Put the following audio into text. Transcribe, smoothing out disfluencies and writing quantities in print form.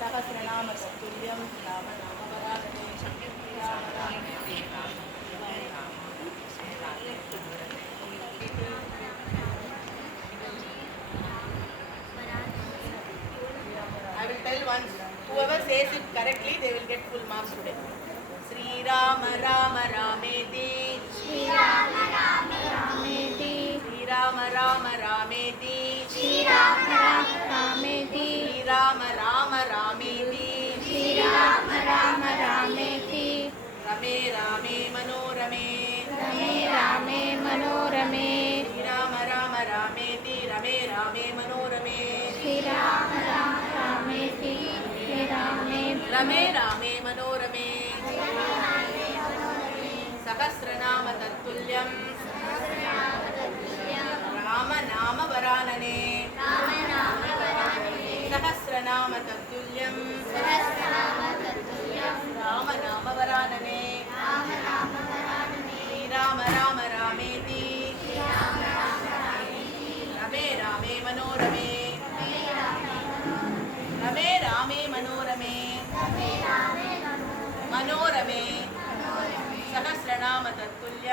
सहस्रनाम तत्तुल्यं राम नाम वरानने Ram Ram I will tell once. Whoever says it correctly, they will get full marks today. Sri Rama Rama Rameti. Sri Rama Rama Rameti. Sri Rama Rama Rameti. Sri Rama Rama Rameti. Sri Rama Rama Rameti. Sri Rama Rama Rameti. Rame Rame Manorame. Rame Rame Manorame. Sri Rama Rama Rameti. Rame Rame Manorame. Sri Rama Rama Rameti. Sri Rame Rame Rame Manorame. Sahasranama Tattulям Rama Nama Varanane. Sahasranama Tattulям Rama Nama Varanane. Sri Rama Rama Rameti. Rame Rame Manorame. Rame Rame Manorame. Manorame Sahasranama Tattulям